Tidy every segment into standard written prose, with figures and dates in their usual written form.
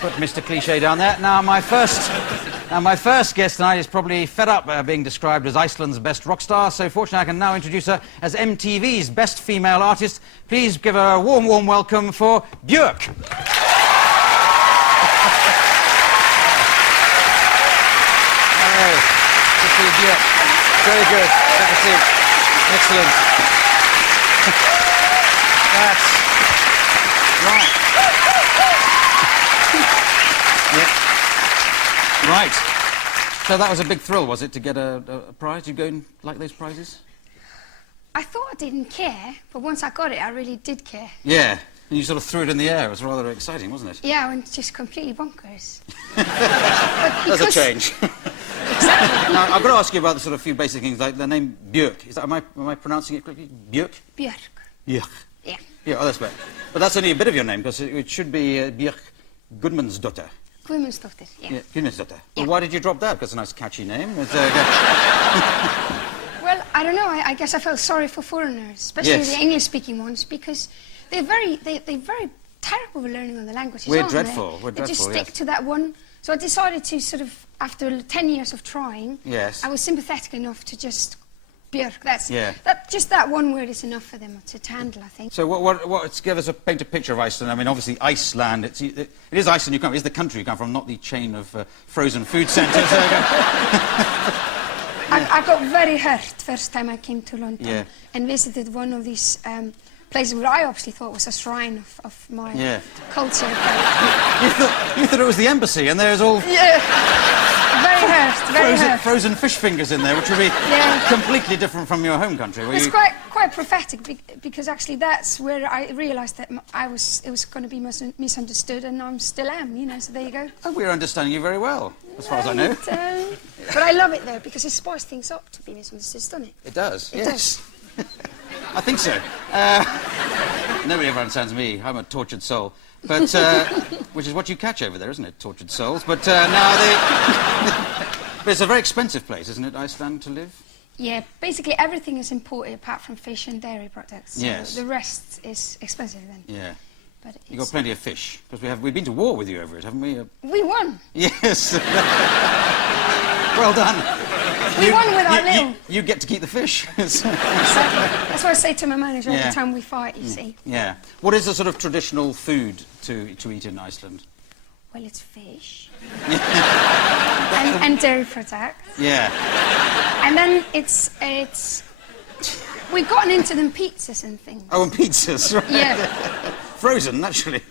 Put Mr. Cliche down there. Now, my first guest tonight is probably fed up being described as Iceland's best rock star, so fortunately I can now introduce her as MTV's best female artist. Please give her a warm, warm welcome for Bjork. Hello. Good to see you, Bjork. Very good. Good to see you. Excellent. That's right. Yeah. Right. So that was a big thrill, was it, to get a prize? You go and like those prizes? I thought I didn't care, but once I got it, I really did care. Yeah. And you sort of threw it in the air. It was rather exciting, wasn't it? Yeah, I went just completely bonkers. That's a change. Exactly. Now, I've got to ask you about the sort of few basic things, like the name Bjork. Is that, am I pronouncing it correctly? Bjork? Bjork. Bjork. Yeah. Yeah, oh, that's better. But that's only a bit of your name, because it should be Bjork Gudmundsdóttir. Gudmundsdóttir, yeah. Gudmundsdóttir. Yeah. Well, why did you drop that? Because it's a nice, catchy name. It's, Well, I don't know. I guess I felt sorry for foreigners, especially Yes. the English-speaking ones, because they're very terrible with learning other languages. We're aren't dreadful. They? We're They just dreadful, stick yes. to that one. So I decided to sort of, after 10 years of trying, Yes. I was sympathetic enough to just Bjork. Yeah. Just that one word is enough for them to handle, I think. So let's give us paint a picture of Iceland. I mean, obviously, Iceland, it is Iceland you come from. It's the country you come from, not the chain of frozen food centres. I got very hurt first time I came to London, Yeah. and visited one of these places where I obviously thought was a shrine of my Yeah. culture. You thought it was the embassy, and there's all Yeah, very hurt, very hurt. frozen fish fingers in there, which would be Yeah. completely different from your home country. Where It's you... quite prophetic because actually that's where I realised that it was going to be misunderstood, and I still am, you know. So there you go. Oh, we're understanding you very well, as far as I know. But I love it though because it spices things up to be misunderstood, doesn't it? It does. It Yes. I think so. Nobody ever understands me. I'm a tortured soul. But, which is what you catch over there, isn't it? Tortured souls. But but it's a very expensive place, isn't it, Iceland, to live? Yeah, basically everything is imported apart from fish and dairy products. So Yes. the rest is expensive then. Yeah. But You've got plenty of fish. Because we've been to war with you over it, haven't we? we won. Yes. Well done. We won with our little. You get to keep the fish. Exactly. That's what I say to my manager every time we fight, you see. Yeah. What is the sort of traditional food to eat in Iceland? Well, it's fish. and dairy products. Yeah. And then it's... We've gotten into them pizzas and things. Oh, and pizzas, right? Yeah. Frozen, naturally.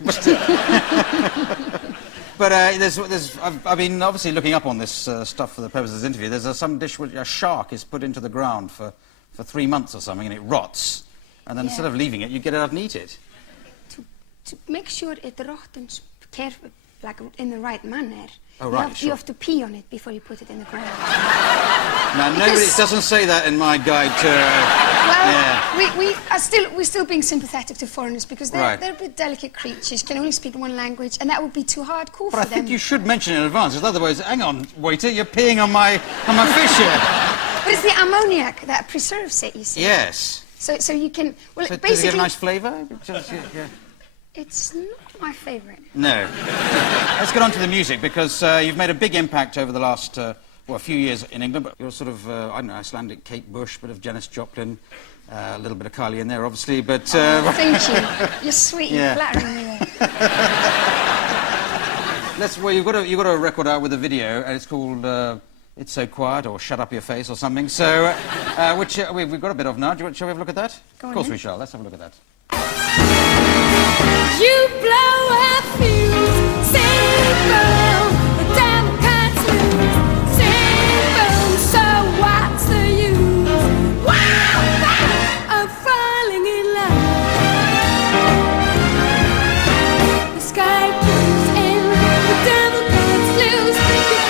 But I've been obviously looking up on this stuff for the purpose of this interview. There's some dish where a shark is put into the ground for 3 months or something, and it rots. And then instead of leaving it, you get it out and eat it. To make sure it rottens carefully, like in the right manner, Oh, right, you have to pee on it before you put it in the ground. Now, nobody doesn't say that in my guide to... Well, we're still being sympathetic to foreigners because they're a bit delicate creatures, can only speak one language, and that would be too hardcore for them. But I think you should mention in advance, because otherwise, hang on, waiter, you're peeing on my fish here. But it's the ammoniac that preserves it, you see. Yes. So you can... Well, So basically... does it get a nice flavour? Yeah. It's not my favourite. No. Let's get on to the music, because you've made a big impact over the last, a few years in England, but you're sort of, I don't know, Icelandic Kate Bush, bit of Janis Joplin, a little bit of Kylie in there, obviously, but... Thank you. You're sweet and flattering me there. You've got a record out with a video, and it's called It's So Quiet, or Shut Up Your Face, or something, so, which we've got a bit of now. Shall we have a look at that? Go on, of course then. we shall. Let's have a look at that. You blow a fuse, simple, the devil can't lose, simple, so what's the use? Wow, I'm falling in love. The sky goes in, the devil can't lose. You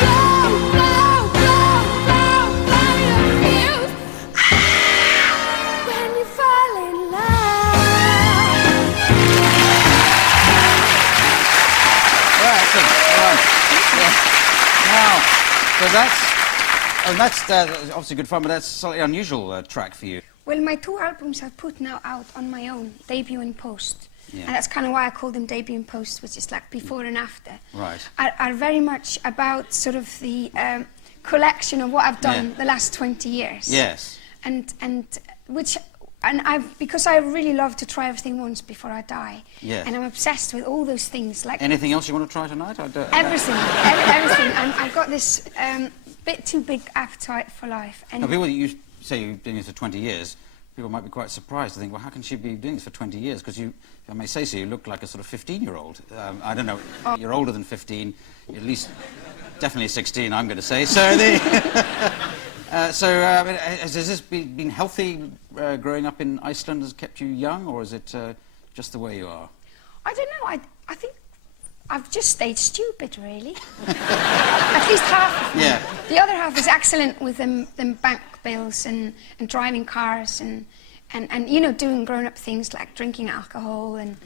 blow, blow, blow, blow, blow your fuse. Ah, when you fall in love. Now, so that's obviously good fun, but that's a slightly unusual track for you. Well, my 2 albums I've put now out on my own, debut and post. Yeah. And that's kind of why I call them debut and post, which is like before and after. Right. Are very much about sort of the collection of what I've done Yeah. the last 20 years. Yes. And because I really love to try everything once before I die. Yes. And I'm obsessed with all those things. Like Anything else you want to try tonight? everything. Everything. And I've got this bit too big appetite for life. And Now, people that you say you've been doing this for 20 years, people might be quite surprised to think, well, how can she be doing this for 20 years? Because you, if I may say so, you look like a sort of 15-year-old. I don't know, you're older than 15, you're at least definitely 16, I'm going to say. So, has this been healthy growing up in Iceland? Has it kept you young, or is it just the way you are? I don't know. I think I've just stayed stupid, really. At least half of me. Yeah. The other half is excellent with them bank bills and driving cars and you know, doing grown-up things like drinking alcohol and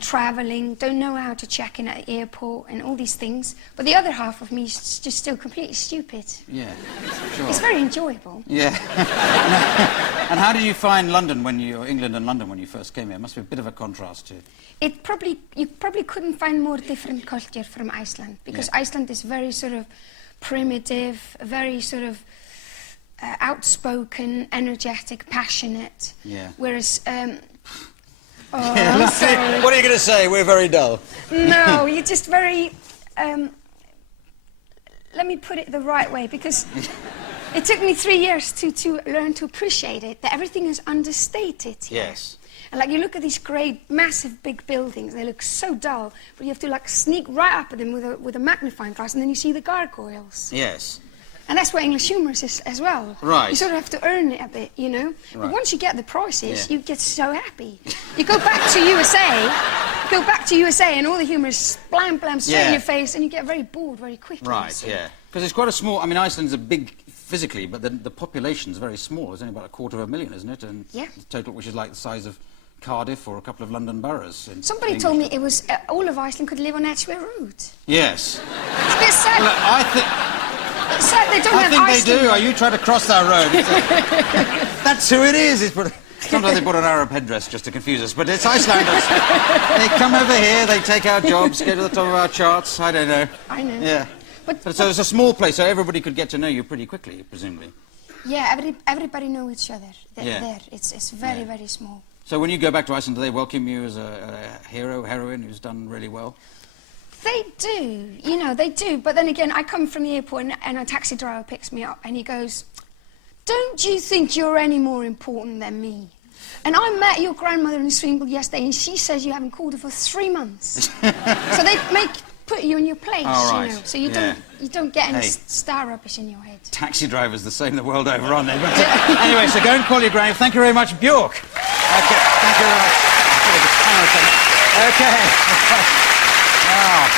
travelling, don't know how to check in at the airport and all these things. But the other half of me is just still completely stupid. Yeah, sure. It's very enjoyable. Yeah. And how did you find London England and London when you first came here? It must be a bit of a contrast to... You probably couldn't find more different culture from Iceland, because Yeah. Iceland is very sort of primitive, very sort of outspoken, energetic, passionate. Yeah. Whereas, I'm sorry. What are you going to say? We're very dull. No, you're just very. Let me put it the right way, because it took me 3 years to learn to appreciate it. That everything is understated here. Yes. And like you look at these great, massive, big buildings, they look so dull, but you have to like sneak right up at them with a magnifying glass, and then you see the gargoyles. Yes. And that's what English humour is as well. Right. You sort of have to earn it a bit, you know. Right. But once you get the prices, Yeah. you get so happy. You go back to USA, and all the humour is blam blam straight in Yeah. your face, and you get very bored very quickly. Right, so. yeah. Because it's quite a small... I mean, Iceland's a big physically, but the population's very small. It's only about 250,000, isn't it? And Yeah. the total, which is like the size of Cardiff or a couple of London boroughs. Somebody told me it was all of Iceland could live on Edgware Road. Yes. It's a bit sad. Well, I think... It's sad they don't I have think they Iceland. do. Are you trying to cross that road? That's who it is. Sometimes they put an Arab headdress just to confuse us, but it's Icelanders. They come over here, they take our jobs, go to the top of our charts. I don't know. I know. Yeah. But So it's a small place, so everybody could get to know you pretty quickly, presumably. yeah, everybody know each other. Yeah. There. It's very, Yeah. very small. So when you go back to Iceland, do they welcome you as a heroine who's done really well? They do, you know, they do. But then again, I come from the airport and a taxi driver picks me up and he goes, "Don't you think you're any more important than me? And I met your grandmother in the swimming pool yesterday and she says you haven't called her for 3 months." So they put you in your place, Oh, right. you know. So you Yeah. don't get any Hey. star rubbish in your head. Taxi drivers the same the world over, aren't they? But, anyway, so go and call your granny. Thank you very much, Bjork. Okay, thank you very much. Okay. Wow.